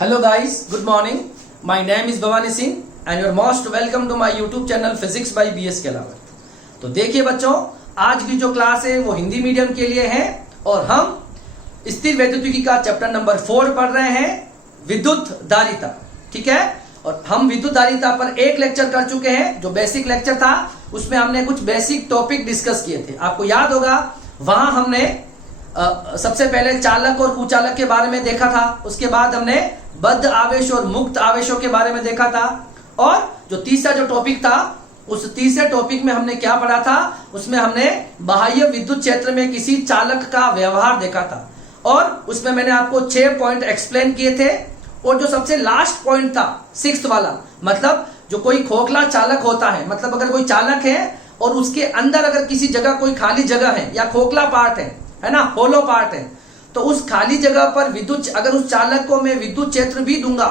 Hello guys, good morning. My name is Bhavani Singh and you're most welcome to my YouTube channel Physics by BS Kelawat. तो देखिए बच्चों, आज की जो class है वो हिंदी मीडियम के लिए है और हम स्थिर वैद्युतिकी का चैप्टर नंबर 4 पढ़ रहे हैं, विद्युत धारिता। ठीक है, और हम विद्युत धारिता पर एक लेक्चर कर चुके हैं। जो बेसिक लेक्चर था उसमें हमने कुछ बेसिक टॉपिक डिस्कस किए थे। आपको याद होगा, वहां हमने सबसे पहले चालक और कुचालक के बारे में देखा था। उसके बाद हमने बद्ध आवेश और मुक्त आवेशों के बारे में देखा था। और जो तीसरा जो टॉपिक था, उस तीसरे टॉपिक में हमने क्या पढ़ा था, उसमें हमने बाह्य विद्युत क्षेत्र में किसी चालक का व्यवहार देखा था। और उसमें मैंने आपको 6 पॉइंट एक्सप्लेन किए थे। और जो सबसे लास्ट पॉइंट था, 6th वाला, मतलब जो कोई खोखला चालक होता है, मतलब अगर कोई चालक है और उसके अंदर अगर किसी जगह कोई खाली जगह है या खोखला पार्ट है ना, होलो पार्ट है, तो उस खाली जगह पर विद्युत, अगर उस चालक को मैं विद्युत क्षेत्र भी दूंगा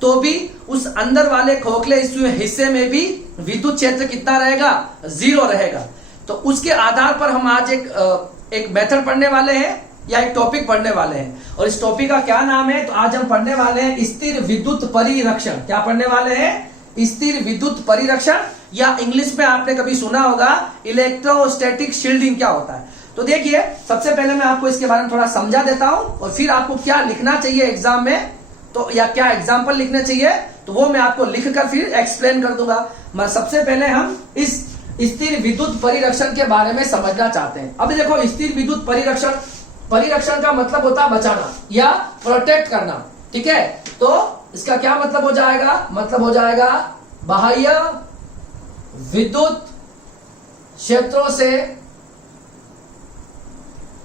तो भी उस अंदर वाले खोखले हिस्से में भी विद्युत क्षेत्र कितना रहेगा, 0 रहेगा। तो उसके आधार पर हम आज एक मेथड पढ़ने वाले हैं या एक टॉपिक पढ़ने वाले हैं। और इस टॉपिक का क्या नाम है, तो आज हम पढ़ने वाले हैं स्थिर विद्युत परिरक्षण। क्या पढ़ने वाले हैं? स्थिर विद्युत परिरक्षण, या इंग्लिश में आपने कभी सुना होगा इलेक्ट्रोस्टैटिक शील्डिंग क्या होता है। तो देखिए, सबसे पहले मैं आपको इसके बारे में थोड़ा समझा देता हूं और फिर आपको क्या लिखना चाहिए एग्जाम में, तो या क्या एग्जाम्पल लिखने चाहिए, तो वो मैं आपको लिखकर फिर एक्सप्लेन कर दूंगा। मैं सबसे पहले हम इस स्थिर विद्युत परिरक्षण के बारे में समझना चाहते हैं। अभी देखो, स्थिर विद्युत परिरक्षण का मतलब होता है बचाना या प्रोटेक्ट करना। ठीक है, तो इसका क्या मतलब हो जाएगा, मतलब हो जाएगा बाह्य विद्युत क्षेत्रों से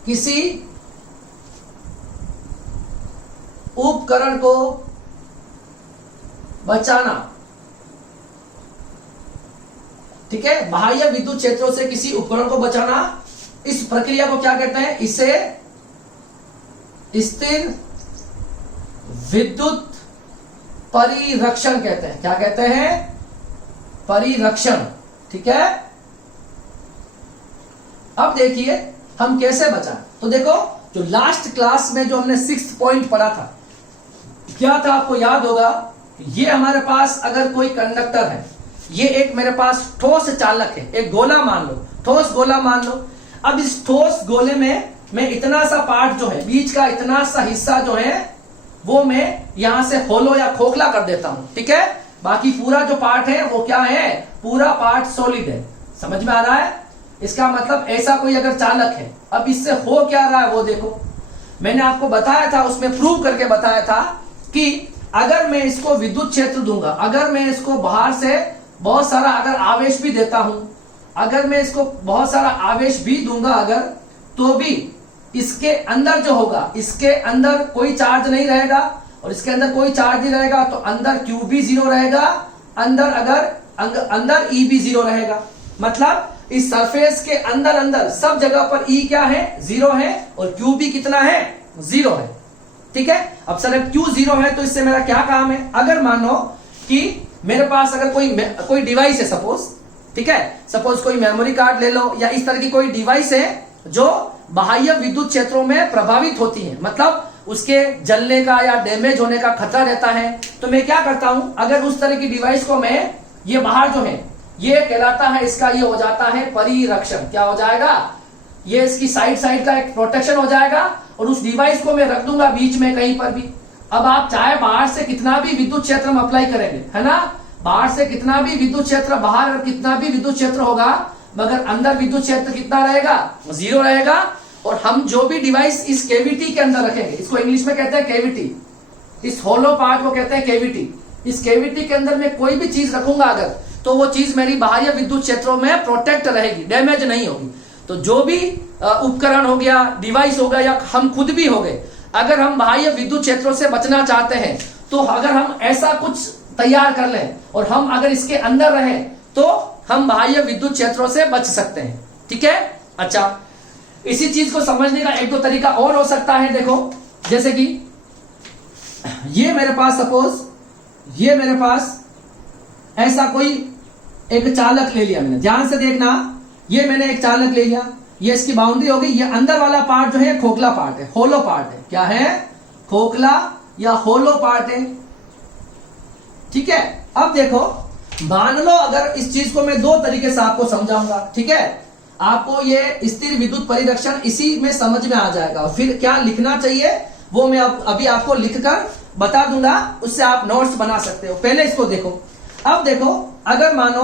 किसी उपकरण को बचाना। ठीक है, बाह्य विद्युत क्षेत्रों से किसी उपकरण को बचाना, इस प्रक्रिया को क्या कहते हैं, इसे स्थिर विद्युत परिरक्षण कहते हैं। क्या कहते हैं? परिरक्षण। ठीक है, अब देखिए हम कैसे बचाएं। तो देखो, जो लास्ट क्लास में जो हमने 6th पॉइंट पढ़ा था, क्या था आपको याद होगा, ये हमारे पास अगर कोई कंडक्टर है, ये एक मेरे पास ठोस चालक है, एक गोला मान लो, ठोस गोला मान लो। अब इस ठोस गोले में मैं इतना सा पार्ट जो है, बीच का इतना सा हिस्सा जो है, वो मैं यहां से होलो या खोखला कर देता हूं। ठीक है, बाकी पूरा जो पार्ट है वो क्या है, पूरा पार्ट सॉलिड है। समझ में आ रहा है? इसका मतलब ऐसा कोई अगर चालक है, अब इससे हो क्या रहा है वो देखो। मैंने आपको बताया था, उसमें प्रूव करके बताया था कि अगर मैं इसको विद्युत क्षेत्र दूंगा, अगर मैं इसको बाहर से बहुत सारा अगर आवेश भी देता हूं, अगर मैं इसको बहुत सारा आवेश भी दूंगा अगर, तो भी इसके अंदर जो होगा, इसके अंदर कोई चार्ज नहीं रहेगा और इसके अंदर कोई चार्ज नहीं रहेगा, तो अंदर Q भी 0 रहेगा, अंदर E भी 0 रहेगा। मतलब इस सरफेस के अंदर सब जगह पर E क्या है, 0 है, और Q भी कितना है, 0 है। ठीक है, अब सर Q 0 है तो इससे मेरा क्या काम है, अगर मानो कि मेरे पास अगर कोई डिवाइस है, सपोज, ठीक है, सपोज कोई मेमोरी कार्ड ले लो या इस तरह की कोई डिवाइस है जो बाह्य विद्युत क्षेत्रों में प्रभावित होती है, मतलब उसके जलने का या डैमेज होने का खतरा रहता है, तो मैं क्या करता हूं, अगर उस तरह की डिवाइस को मैं, ये बाहर जो है, ये कहलाता है, इसका ये हो जाता है परिरक्षण। क्या हो जाएगा, ये इसकी साइड का एक प्रोटेक्शन हो जाएगा, और उस डिवाइस को मैं रख दूंगा बीच में कहीं पर भी। अब आप चाहे बाहर से कितना भी विद्युत क्षेत्र हम अप्लाई करेंगे, है ना, बाहर से कितना भी विद्युत क्षेत्र, बाहर और कितना भी विद्युत क्षेत्र होगा, मगर अंदर विद्युत क्षेत्र कितना रहेगा, 0 रहेगा। और हम जो भी डिवाइस इस कैविटी के अंदर रखेंगे, इसको इंग्लिश में कहते हैं कैविटी, इस होलो पार्ट को कहते हैं कैविटी। इस कैविटी के अंदर मैं कोई भी चीज रखूंगा अगर, तो वो चीज मेरी बाह्य विद्युत क्षेत्रों में प्रोटेक्ट रहेगी, डैमेज नहीं होगी। तो जो भी उपकरण हो गया, डिवाइस हो गया, या हम खुद भी हो गए, अगर हम बाह्य विद्युत क्षेत्रों से बचना चाहते हैं, तो अगर हम ऐसा कुछ तैयार कर लें और हम अगर इसके अंदर रहें, तो हम बाह्य विद्युत क्षेत्रों से बच सकते हैं। ठीक है, अच्छा, इसी चीज को समझने का एक दो तरीका और हो सकता है। देखो, जैसे कि ये मेरे पास, सपोज ये मेरे पास ऐसा कोई एक चालक ले लिया मैंने, ध्यान से देखना, ये मैंने एक चालक ले लिया, ये इसकी बाउंड्री होगी, ये अंदर वाला पार्ट जो है खोखला पार्ट है, होलो पार्ट है। क्या है? खोखला या होलो पार्ट है। ठीक है, अब देखो, मान लो अगर इस चीज को मैं दो तरीके से आपको समझाऊंगा। ठीक है, आपको ये स्थिर विद्युत परिरक्षण इसी में समझ में आ जाएगा। फिर क्या लिखना चाहिए वो मैं अभी आपको लिखकर बता दूंगा, उससे आप नोट्स बना सकते हो। पहले इसको देखो। अब देखो, अगर मानो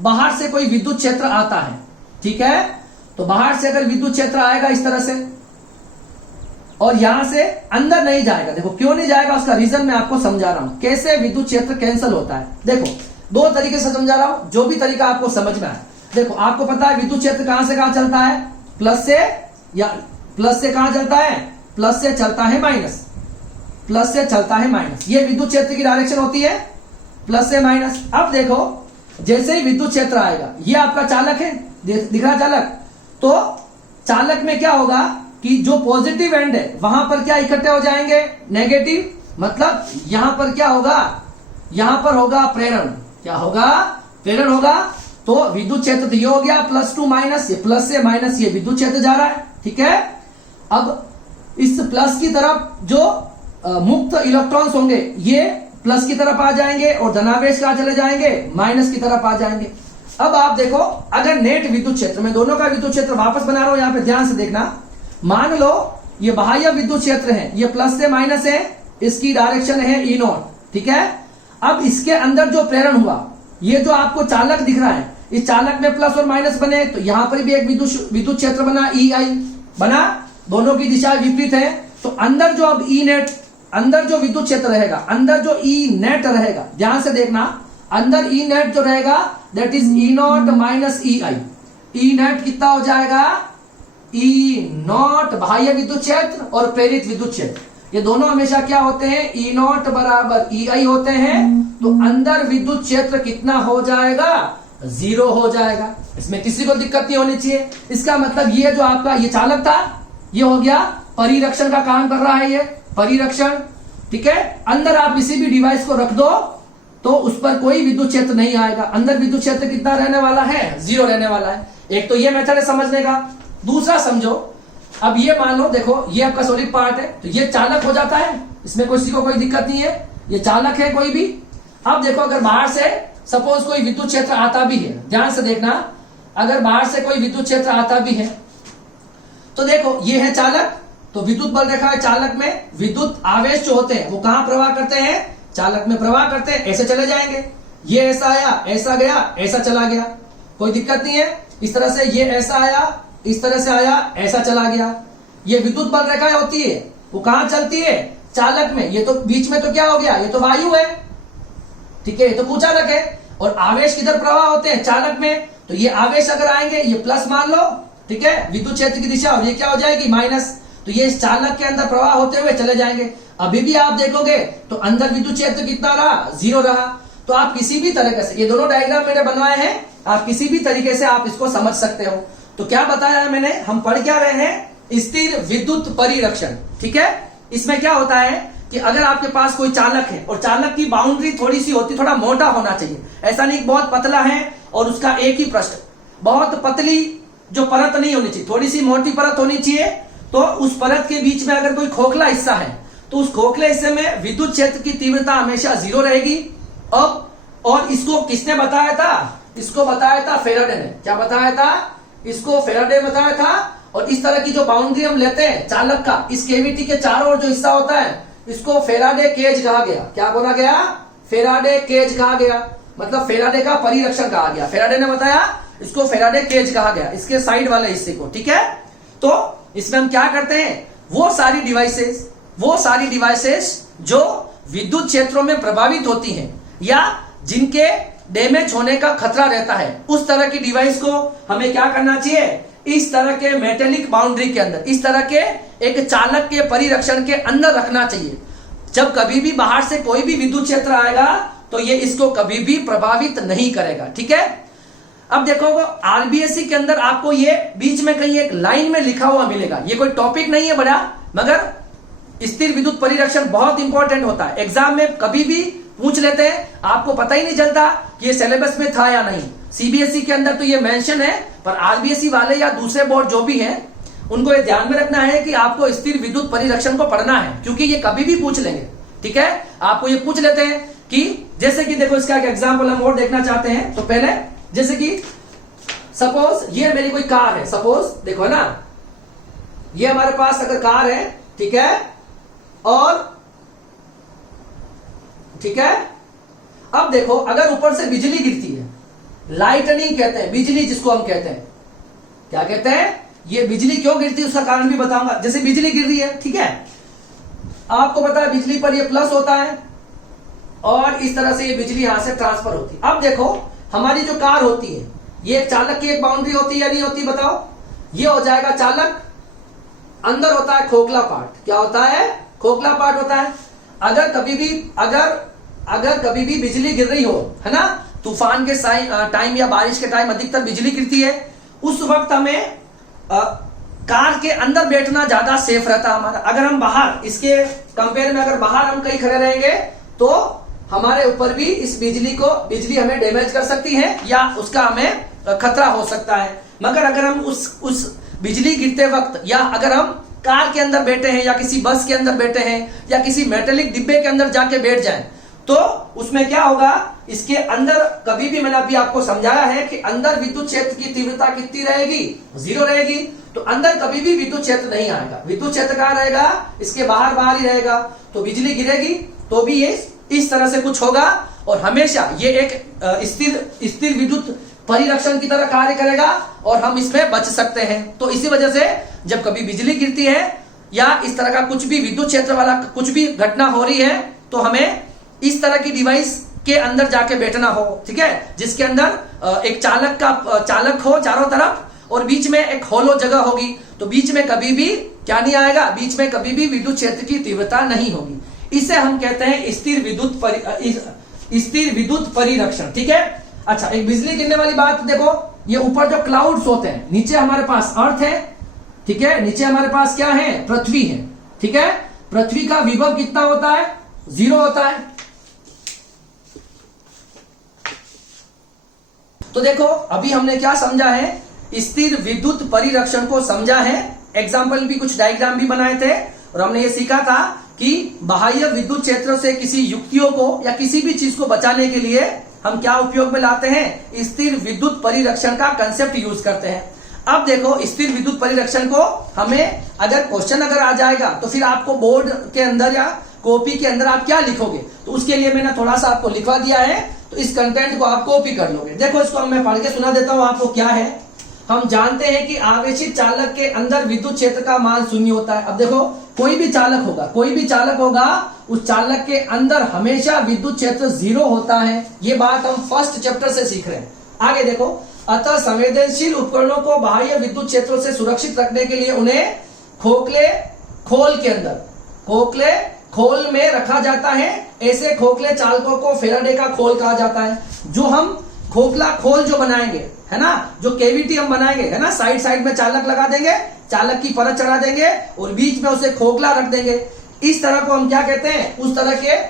बाहर से कोई विद्युत क्षेत्र आता है, ठीक है, तो बाहर से अगर विद्युत क्षेत्र आएगा इस तरह से और यहां से अंदर नहीं जाएगा। देखो क्यों नहीं जाएगा, उसका रीजन मैं आपको समझा रहा हूं, कैसे विद्युत क्षेत्र कैंसिल होता है। देखो दो तरीके से समझा रहा हूं, जो भी तरीका आपको समझ में आए। देखो आपको पता है विद्युत क्षेत्र कहां से कहां चलता है, प्लस से, या प्लस से कहां चलता है, प्लस से चलता है माइनस, प्लस से चलता है माइनस। ये विद्युत क्षेत्र की डायरेक्शन होती है, प्लस से माइनस। अब देखो जैसे ही विद्युत क्षेत्र आएगा, ये आपका चालक है, दिख रहा चालक, तो चालक में क्या होगा कि जो पॉजिटिव एंड है वहां पर क्या इकट्ठे हो जाएंगे, नेगेटिव। मतलब यहां पर क्या होगा, यहां पर होगा प्रेरण। क्या होगा, प्रेरण होगा। तो विद्युत क्षेत्र तो ये हो गया प्लस टू माइनस, ये प्लस से माइनस, ये विद्युत क्षेत्र जा रहा है। ठीक है, अब इस प्लस की तरफ जो मुक्त इलेक्ट्रॉन्स होंगे ये प्लस की तरफ आ जाएंगे और धनावेश कहां चले जाएंगे, माइनस की तरफ आ जाएंगे। अब आप देखो, अगर नेट विद्युत क्षेत्र में दोनों का विद्युत क्षेत्र वापस बना रहा हूं, यहां पे ध्यान से देखना। मान लो ये बाह्य विद्युत क्षेत्र है, ये प्लस से माइनस है, इसकी डायरेक्शन है ई नॉट। ठीक है, अब इसके अंदर जो प्रेरण हुआ, ये जो आपको चालक दिख रहा है, इस चालक में प्लस और माइनस बने, तो यहां पर भी एक विद्युत क्षेत्र बना, ई आई बना, दोनों की दिशा विपरीत है। तो अंदर जो अब ई नेट, अंदर जो विद्युत क्षेत्र रहेगा, अंदर जो ई नेट रहेगा, ध्यान से देखना, अंदर ई नेट जो रहेगा that is E not minus E I. E net कितना हो जाएगा, ई नॉट बाह्य विद्युत क्षेत्र और प्रेरित विद्युत क्षेत्र, ये दोनों हमेशा क्या होते हैं, ई नॉट बराबर ई आई होते हैं। तो अंदर विद्युत क्षेत्र कितना हो जाएगा, 0 हो जाएगा। इसमें किसी को दिक्कत नहीं होनी चाहिए। इसका मतलब ये जो आपका ये चालक था, ये हो गया परिरक्षण का काम कर रहा है, ये परिरक्षण। ठीक है, अंदर आप किसी भी डिवाइस को रख दो तो उस पर कोई विद्युत क्षेत्र नहीं आएगा। अंदर विद्युत क्षेत्र कितना रहने वाला है, 0 रहने वाला है। एक तो ये मेथड है समझने का। दूसरा समझो, अब ये मान लो, देखो ये आपका सॉलिड पार्ट है, तो ये चालक हो जाता है, इसमें किसी को कोई दिक्कत नहीं है, ये चालक है कोई भी। अब देखो अगर बाहर से सपोज कोई विद्युत क्षेत्र आता भी है, ध्यान से देखना, अगर बाहर से कोई विद्युत क्षेत्र आता भी है तो देखो ये है चालक, तो विद्युत बल रेखा है, चालक में विद्युत आवेश जो होते हैं वो कहां प्रवाह करते हैं, चालक में प्रवाह करते हैं, ऐसे चले जाएंगे। ये ऐसा आया, ऐसा गया, ऐसा चला गया, कोई दिक्कत नहीं है। इस तरह से ये ऐसा आया, इस तरह से आया, ऐसा चला गया। ये विद्युत बल रेखाएं होती है, वो कहां चलती है, चालक में। ये तो बीच में तो क्या हो गया, ये तो वायु है, ठीक है, ये तो कुचालक है। और आवेश किधर प्रवाह होते हैं, चालक में। तो ये आवेश अगर आएंगे, ये प्लस मान लो, ठीक है, विद्युत क्षेत्र की दिशा, और ये क्या हो जाएगी, माइनस। तो ये इस चालक के अंदर प्रवाह होते हुए चले जाएंगे। अभी भी आप देखोगे तो अंदर विद्युत क्षेत्र कितना रहा, 0 रहा। तो आप किसी भी तरीके से, ये दोनों डायग्राम मैंने बनवाए हैं, आप किसी भी तरीके से आप इसको समझ सकते हो। तो क्या बताया है मैंने, हम पढ़ क्या रहे हैं, स्थिर विद्युत परिरक्षण। ठीक है, इसमें क्या होता है कि अगर आपके पास कोई चालक है और चालक की बाउंड्री थोड़ी सी होती, थोड़ा मोटा होना चाहिए, ऐसा नहीं बहुत पतला है और उसका एक ही पृष्ठ, बहुत पतली जो परत नहीं होनी चाहिए, थोड़ी सी मोटी परत होनी चाहिए। तो उस परत के बीच में अगर कोई खोखला हिस्सा है तो उस खोखले हिस्से में विद्युत क्षेत्र की तीव्रता हमेशा 0 रहेगी। अब और इसको किसने बताया था, इसको बताया था फेराडे ने। क्या बताया था, इसको फेराडे बताया था। और इस तरह की जो बाउंड्री हम लेते हैं चालक का, इस केविटी के चारों ओर जो हिस्सा होता है, इसको फेराडे केज कहा गया। क्या बोला गया, फेराडे केज कहा गया, मतलब फेराडे का परिरक्षण कहा गया। फेराडे ने बताया, इसको फेराडे केज कहा गया, इसके साइड वाले हिस्से को। ठीक है, तो इसमें हम क्या करते हैं, वो सारी डिवाइसेस जो विद्युत क्षेत्रों में प्रभावित होती हैं या जिनके डैमेज होने का खतरा रहता है, उस तरह की डिवाइस को हमें क्या करना चाहिए, इस तरह के मेटेलिक बाउंड्री के अंदर, इस तरह के एक चालक के परिरक्षण के अंदर रखना चाहिए। जब कभी भी बाहर से कोई भी विद्युत क्षेत्र आएगा तो ये इसको कभी भी प्रभावित नहीं करेगा। ठीक है, अब देखो आरबीएससी के अंदर आपको ये बीच में कहीं एक लाइन में लिखा हुआ मिलेगा। ये कोई टॉपिक नहीं है बड़ा, मगर स्थिर विद्युत परिरक्षण बहुत इंपॉर्टेंट होता है। एग्जाम में कभी भी पूछ लेते हैं, आपको पता ही नहीं चलता कि ये सिलेबस में था या नहीं। सीबीएसई के अंदर तो ये मेंशन है, पर आरबीएससी वाले या दूसरे बोर्ड जो भी हैं, उनको ये ध्यान में रखना है कि आपको स्थिर विद्युत परिरक्षण को पढ़ना है, क्योंकि ये कभी भी पूछ लेंगे। ठीक है, आपको ये पूछ लेते हैं कि जैसे कि देखो इसका एक एग्जाम्पल हम और देखना चाहते हैं। तो पहले जैसे कि सपोज ये मेरी कोई कार है, सपोज देखो है ना, ये हमारे पास अगर कार है, ठीक है, और ठीक है, अब देखो अगर ऊपर से बिजली गिरती है, लाइटनिंग कहते हैं बिजली जिसको हम कहते हैं, क्या कहते हैं, ये बिजली क्यों गिरती है उसका कारण भी बताऊंगा। जैसे बिजली गिर रही है, ठीक है, आपको पता है बिजली पर ये प्लस होता है और इस तरह से ये बिजली यहां से ट्रांसफर होती है। अब देखो हमारी जो कार होती है, ये चालक की एक बाउंड्री होती है या नहीं होती, बताओ। ये हो जाएगा चालक, अंदर होता है खोखला पार्ट, क्या होता है, खोखला पार्ट होता है। अगर कभी भी बिजली गिर रही हो, है ना, तूफान के टाइम या बारिश के टाइम अधिकतर बिजली गिरती है, उस वक्त हमें कार के अंदर बैठना ज्यादा सेफ रहता है हमारा। अगर हम बाहर, इसके कंपेयर में अगर बाहर हम कहीं खड़े रहेंगे तो हमारे ऊपर भी इस बिजली हमें डैमेज कर सकती है या उसका हमें खतरा हो सकता है। मगर अगर हम उस बिजली गिरते वक्त, या अगर हम कार के अंदर बैठे हैं या किसी बस के अंदर बैठे हैं या किसी मेटेलिक डिब्बे के अंदर जाके बैठ जाएं, तो उसमें क्या होगा, इसके अंदर कभी भी, मैंने अभी आपको समझाया है कि अंदर विद्युत क्षेत्र की तीव्रता कितनी रहेगी, 0 रहेगी। तो अंदर कभी भी विद्युत क्षेत्र नहीं आएगा, विद्युत क्षेत्र कहां रहेगा, इसके बाहर ही रहेगा। तो बिजली गिरेगी तो भी ये इस तरह से कुछ होगा और हमेशा ये एक स्थिर विद्युत परिरक्षण की तरह कार्य करेगा और हम इसमें बच सकते हैं। तो इसी वजह से जब कभी बिजली गिरती है या इस तरह का कुछ भी विद्युत क्षेत्र वाला कुछ भी घटना हो रही है, तो हमें इस तरह की डिवाइस के अंदर जाके बैठना हो, ठीक है, जिसके अंदर एक चालक हो चारों तरफ और बीच में एक होलो जगह होगी। तो बीच में कभी भी क्या नहीं आएगा, बीच में कभी भी विद्युत क्षेत्र की तीव्रता नहीं होगी। इसे हम कहते हैं स्थिर विद्युत परिरक्षण, ठीक है। अच्छा, एक बिजली गिरने वाली बात देखो, ये ऊपर जो क्लाउड्स होते हैं, नीचे हमारे पास अर्थ है, ठीक है, नीचे हमारे पास क्या है, पृथ्वी है, ठीक है। पृथ्वी का विभव कितना होता है, 0 होता है। तो देखो अभी हमने क्या समझा है, स्थिर विद्युत परिरक्षण को समझा है, एग्जाम्पल भी कुछ डायग्राम भी बनाए थे और हमने ये सीखा था कि बाह्य विद्युत क्षेत्र से किसी युक्तियों को या किसी भी चीज को बचाने के लिए हम क्या उपयोग में लाते हैं, स्थिर विद्युत परिरक्षण का कंसेप्ट यूज करते हैं। अब देखो स्थिर विद्युत परिरक्षण को हमें अगर क्वेश्चन अगर आ जाएगा तो फिर आपको बोर्ड के अंदर या कॉपी के अंदर आप क्या लिखोगे, तो उसके लिए मैंने थोड़ा सा आपको लिखवा दिया है, तो इस कंटेंट को आप कॉपी कर लोगे। देखो इसको मैं पढ़ के सुना देता हूं आपको। क्या है, हम जानते हैं कि आवेशित चालक के अंदर विद्युत क्षेत्र का मान 0 होता है। अब देखो कोई भी चालक होगा, उस चालक के अंदर हमेशा विद्युत क्षेत्र 0 होता है। ये बात हम फर्स्ट चैप्टर से सीख रहे हैं। आगे देखो, अतः संवेदनशील उपकरणों को बाह्य विद्युत क्षेत्रों से सुरक्षित रखने के लिए उन्हें खोखले खोल में रखा जाता है। ऐसे खोखले चालकों को फेराडे का खोल कहा जाता है। जो हम खोखला खोल जो बनाएंगे, है ना, जो केविटी हम बनाएंगे, है ना, साइड में चालक लगा देंगे, चालक की परत चढ़ा देंगे और बीच में उसे खोखला रख देंगे। इस तरह को हम क्या कहते हैं, उस तरह के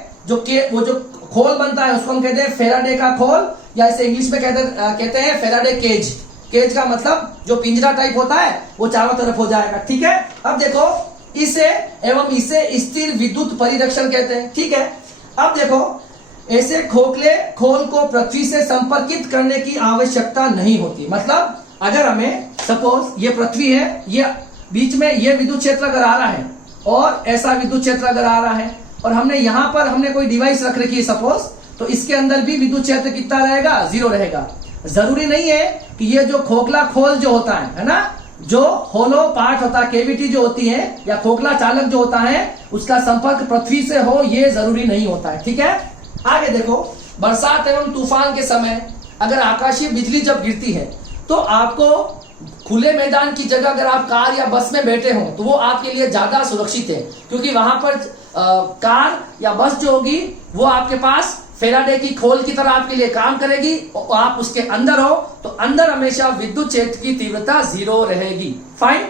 वो जो खोल बनता है उसको हम कहते हैं फेराडे का खोल, या इसे इंग्लिश में कहते हैं फेराडे केज। केज का मतलब जो पिंजरा टाइप होता है वो चारों तरफ हो जाएगा, ठीक है। अब देखो इसे स्थिर विद्युत परिरक्षण कहते हैं, ठीक है। अब देखो ऐसे खोखले खोल को पृथ्वी से संपर्कित करने की आवश्यकता नहीं होती। मतलब अगर हमें सपोज ये पृथ्वी है, ये बीच में ये विद्युत क्षेत्र अगर आ रहा है और ऐसा विद्युत क्षेत्र अगर आ रहा है और हमने यहां पर हमने कोई डिवाइस रख रखी है सपोज, तो इसके अंदर भी विद्युत क्षेत्र कितना रहेगा, 0 रहेगा। जरूरी नहीं है कि ये जो खोखला खोल जो होता है ना, जो होलो पार्ट होता है, केविटी जो होती है या खोखला चालक जो होता है, उसका संपर्क पृथ्वी से हो, ये जरूरी नहीं होता है, ठीक है। आगे देखो, बरसात एवं तूफान के समय अगर आकाशीय बिजली जब गिरती है तो आपको खुले मैदान की जगह अगर आप कार या बस में बैठे हो तो वो आपके लिए ज्यादा सुरक्षित है, क्योंकि वहां पर कार या बस जो होगी वो आपके पास फेराडे की खोल की तरह आपके लिए काम करेगी और आप उसके अंदर हो तो अंदर हमेशा विद्युत क्षेत्र की तीव्रता 0 रहेगी। फाइन।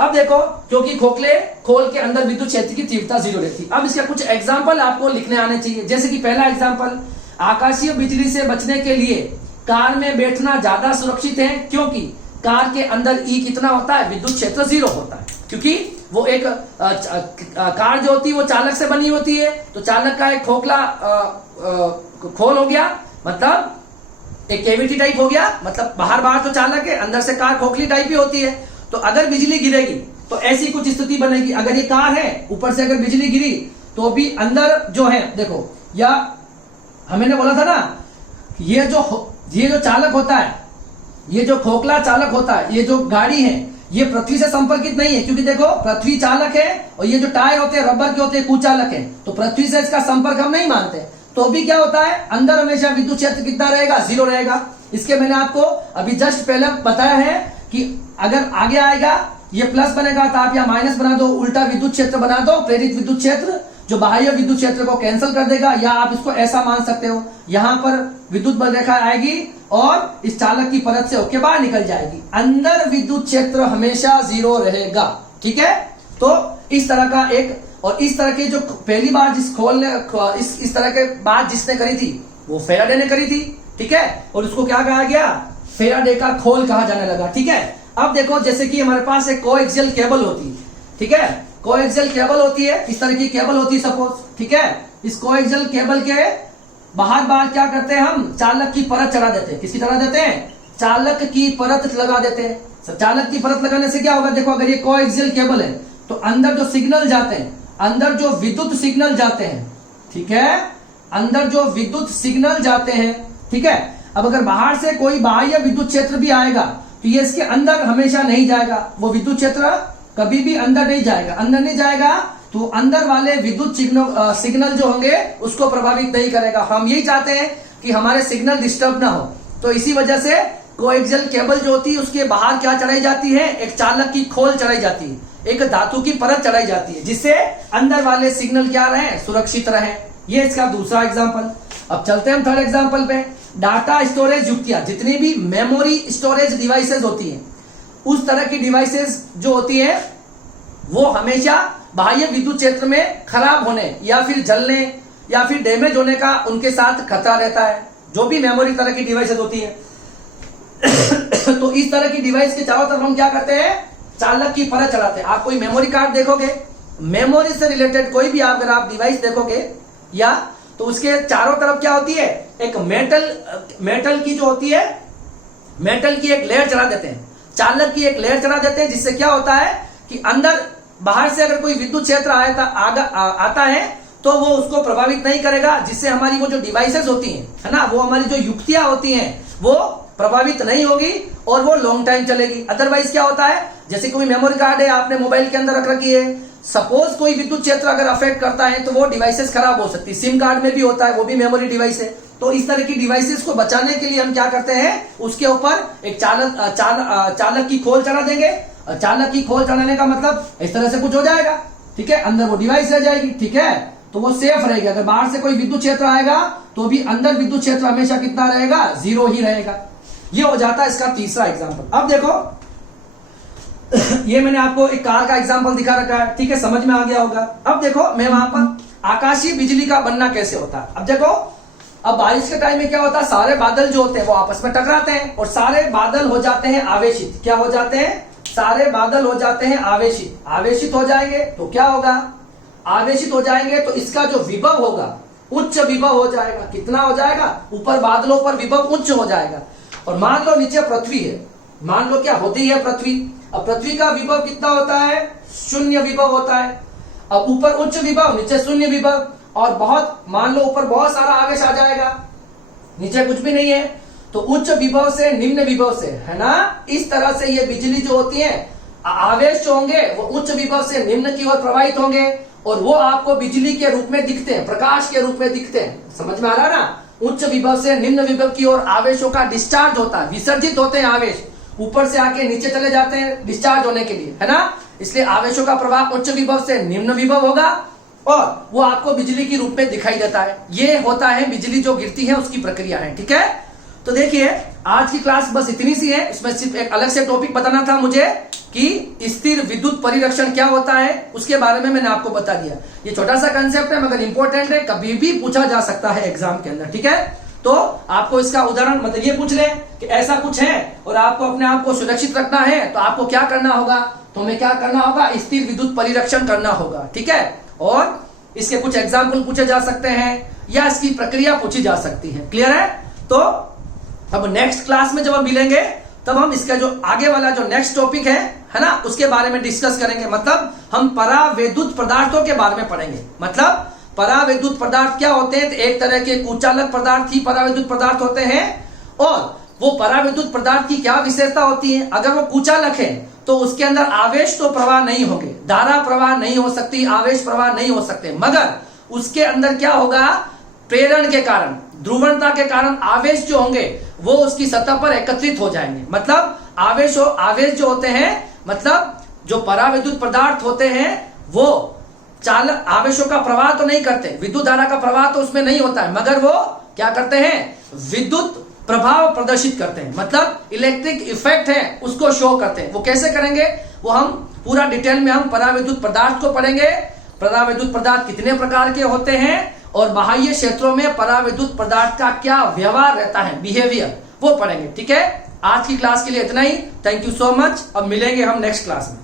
अब देखो, क्योंकि खोखले खोल के अंदर विद्युत क्षेत्र की तीव्रता 0 रहती। अब इसका कुछ एग्जाम्पल आपको लिखने आने चाहिए। जैसे कि पहला एग्जाम्पल, आकाशीय बिजली से बचने के लिए कार में बैठना ज्यादा सुरक्षित है, क्योंकि कार के अंदर ई कितना होता है, विद्युत क्षेत्र 0 होता है। क्योंकि वो एक कार जो होती है वो चालक से बनी होती है, तो चालक का एक खोखला खोल हो गया, मतलब एक कैविटी टाइप हो गया, मतलब बाहर तो चालक है, अंदर से कार खोखली टाइप ही होती है। तो अगर बिजली गिरेगी तो ऐसी कुछ स्थिति बनेगी, अगर ये कार है ऊपर से अगर बिजली गिरी तो भी अंदर जो है देखो, या हमने बोला था ना, ये जो चालक होता है, ये जो खोखला चालक होता है, ये जो गाड़ी है ये पृथ्वी से संपर्कित नहीं है, क्योंकि देखो पृथ्वी चालक है और ये जो टायर होते हैं रबर के होते हैं कुचालक है, तो पृथ्वी से इसका संपर्क हम नहीं मानते। तो भी क्या होता है, अंदर हमेशा विद्युत क्षेत्र कितना रहेगा, 0 रहेगा। इसके मैंने आपको अभी जस्ट पहले बताया है कि अगर आगे आएगा ये प्लस बनेगा तो आप या माइनस बना दो, उल्टा विद्युत क्षेत्र बना दो, प्रेरित विद्युत क्षेत्र जो बाह्य विद्युत क्षेत्र को कैंसिल कर देगा, या आप इसको ऐसा मान सकते हो, यहां पर विद्युत बल रेखा आएगी और इस चालक की परत से होके बाहर निकल जाएगी। अंदर विद्युत क्षेत्र हमेशा 0 रहेगा, ठीक है। तो इस तरह का एक, और इस तरह की जो पहली बार जिस खोल ने इस तरह के बात जिसने करी थी वो फेराडे ने करी थी, ठीक है, और उसको क्या कहा गया, फेराडे का खोल कहा जाने लगा, ठीक है। अब देखो जैसे कि हमारे पास एक कोएक्सियल केबल होती है, ठीक है, कोएक्सियल केबल होती है, इस तरह की केबल होती है सपोज, ठीक है। इस कोएक्सियल केबल के बाहर क्या करते हैं, हम चालक की परत चढ़ा देते हैं। किसकी चढ़ा देते हैं, चालक की परत लगा देते हैं। चालक की परत लगाने से क्या होगा, देखो अगर ये कोएक्सियल केबल है तो अंदर जो सिग्नल जाते हैं, अंदर जो विद्युत सिग्नल जाते हैं, ठीक है, अंदर जो विद्युत सिग्नल जाते हैं, ठीक है। अब अगर बाहर से कोई बाह्य विद्युत क्षेत्र भी आएगा तो ये इसके अंदर हमेशा नहीं जाएगा, वो विद्युत क्षेत्र कभी भी अंदर नहीं जाएगा। अंदर नहीं जाएगा तो अंदर वाले विद्युत सिग्नल जो होंगे उसको प्रभावित नहीं करेगा। हम यही चाहते हैं कि हमारे सिग्नल डिस्टर्ब ना हो, तो इसी वजह से कोएक्सियल केबल जो होती है उसके बाहर क्या चढ़ाई जाती है, एक चालक की खोल चढ़ाई जाती है, एक धातु की परत चढ़ाई जाती है, जिससे अंदर वाले सिग्नल क्या रहे, सुरक्षित रहे। ये इसका दूसरा एग्जाम्पल। अब चलते हैं हम थर्ड एग्जाम्पल पे। डाटा स्टोरेज युक्तियां, जितनी भी मेमोरी स्टोरेज डिवाइसेस होती हैं, उस तरह की डिवाइसेस जो होती है वो हमेशा बाह्य विद्युत क्षेत्र में खराब होने या फिर जलने या फिर डैमेज होने का उनके साथ खतरा रहता है, जो भी मेमोरी तरह की डिवाइसेस होती है। तो इस तरह की डिवाइस के चारों तरफ हम क्या करते हैं, चालक की परत चढ़ाते हैं। आप कोई मेमोरी कार्ड देखोगे, मेमोरी से रिलेटेड कोई भी अगर आप डिवाइस देखोगे या, तो उसके चारों तरफ क्या होती है, एक मेटल की जो होती है, मेटल की एक लेयर चढ़ा देते हैं, चालक की एक लेयर चढ़ा देते हैं, जिससे क्या होता है कि अंदर बाहर से अगर कोई विद्युत क्षेत्र आता है तो वो उसको प्रभावित नहीं करेगा, जिससे हमारी वो जो डिवाइसेस होती हैं, है ना, वो हमारी जो युक्तियां होती हैं वो प्रभावित नहीं होगी और वो लॉन्ग टाइम चलेगी। अदरवाइज क्या होता है, जैसे कोई मेमोरी कार्ड है आपने मोबाइल के अंदर रख रखी है, सपोज कोई विद्युत क्षेत्र अगर अफेक्ट करता है तो वो डिवाइसेस खराब हो सकती है। सिम कार्ड में भी होता है, वो भी मेमोरी डिवाइस है। तो इस तरह की डिवाइसेस को बचाने के लिए हम क्या करते हैं, उसके ऊपर एक चालक की खोल चढ़ा देंगे। चालक की खोल चढ़ाने का मतलब इस तरह से कुछ हो जाएगा, ठीक है, अंदर वो डिवाइस रह जाएगी, ठीक है, तो वो सेफ रहेगी। अगर बाहर से कोई विद्युत क्षेत्र आएगा तो भी अंदर विद्युत क्षेत्र हमेशा कितना रहेगा, 0 ही रहेगा। ये हो जाता है इसका तीसरा एग्जाम्पल। अब देखो ये मैंने आपको एक कार का एग्जाम्पल दिखा रखा है, ठीक है, समझ में आ गया होगा। अब देखो मैं वहां पर आकाशीय बिजली का बनना कैसे होता है। अब देखो, अब बारिश के टाइम में क्या होता है, सारे बादल जो होते हैं वो आपस में टकराते हैं और सारे बादल हो जाते हैं आवेशित। क्या हो जाते हैं, सारे बादल हो जाते हैं आवेशित। आवेशित हो जाएंगे तो क्या होगा, आवेशित हो जाएंगे तो इसका जो विभव होगा उच्च विभव हो जाएगा। कितना हो जाएगा, ऊपर बादलों पर विभव उच्च हो जाएगा। और मान लो नीचे पृथ्वी है, मान लो क्या होती है पृथ्वी, अब पृथ्वी का विभव कितना होता है, 0 विभव होता है। अब ऊपर उच्च विभव, नीचे 0 विभव, और बहुत मान लो ऊपर बहुत सारा आवेश आ जाएगा, नीचे कुछ भी नहीं है, तो उच्च विभव से निम्न विभव से, है ना, इस तरह से ये बिजली जो होती है, आवेश जो होंगे वो उच्च विभव से निम्न की ओर प्रवाहित होंगे और वो आपको बिजली के रूप में दिखते हैं, प्रकाश के रूप में दिखते हैं। समझ में आ रहा है ना, उच्च विभव से निम्न विभव की ओर आवेशों का डिस्चार्ज होता है, विसर्जित होते हैं आवेश, ऊपर से आके नीचे चले जाते हैं डिस्चार्ज होने के लिए, है ना। इसलिए आवेशों का प्रवाह उच्च विभव से निम्न विभव होगा और वो आपको बिजली के रूप में दिखाई देता है। ये होता है बिजली जो गिरती है उसकी प्रक्रिया है, ठीक है। तो देखिए आज की क्लास बस इतनी सी है, इसमें सिर्फ एक अलग से टॉपिक बताना था मुझे कि स्थिर विद्युत परिरक्षण क्या होता है, उसके बारे में मैंने आपको बता दिया। ये छोटा सा कंसेप्ट है मगर इंपॉर्टेंट है, कभी भी पूछा जा सकता है एग्जाम के अंदर, ठीक है। तो आपको इसका उदाहरण मतलब ये पूछ ले कि ऐसा कुछ है और आपको अपने आप को सुरक्षित रखना है तो आपको क्या करना होगा, तो हमें क्या करना होगा, स्थिर विद्युत परिरक्षण करना होगा। ठीक है, और इसके कुछ एग्जाम्पल पूछे जा सकते हैं या इसकी प्रक्रिया पूछी जा सकती है। क्लियर है? तो अब नेक्स्ट क्लास में जब हम मिलेंगे तब हम इसका जो आगे वाला जो नेक्स्ट टॉपिक है ना, उसके बारे में डिस्कस करेंगे। मतलब हम परावैद्युत पदार्थों के बारे में पढ़ेंगे। मतलब परावैद्युत पदार्थ क्या होते हैं, तो एक तरह के कुचालक पदार्थ ही परावैद्युत पदार्थ होते हैं। और वो परावैद्युत पदार्थ की क्या विशेषता होती है, अगर वो कुचालक है तो उसके अंदर आवेश तो प्रवाह नहीं होंगे, धारा प्रवाह नहीं हो सकती, आवेश प्रवाह नहीं हो सकते, मगर उसके अंदर क्या होगा, प्रेरण के कारण, ध्रुवणता के कारण आवेश जो होंगे वो उसकी सतह पर एकत्रित हो जाएंगे। मतलब आवेश जो होते हैं, मतलब जो परावैद्युत पदार्थ होते हैं वो चालक आवेशों का प्रवाह तो नहीं करते, विद्युत धारा का प्रवाह तो उसमें नहीं होता है, मगर वो क्या करते हैं, विद्युत प्रभाव प्रदर्शित करते हैं। मतलब इलेक्ट्रिक इफेक्ट है उसको शो करते हैं। वो कैसे करेंगे, वो हम पूरा डिटेल में हम परावैद्युत पदार्थ को पढ़ेंगे। परावैद्युत पदार्थ कितने प्रकार के होते हैं और बाह्य क्षेत्रों में परावैद्युत पदार्थ का क्या व्यवहार रहता है, बिहेवियर, वो पढ़ेंगे। ठीक है, आज की क्लास के लिए इतना ही। Thank you so much. अब मिलेंगे हम नेक्स्ट क्लास में।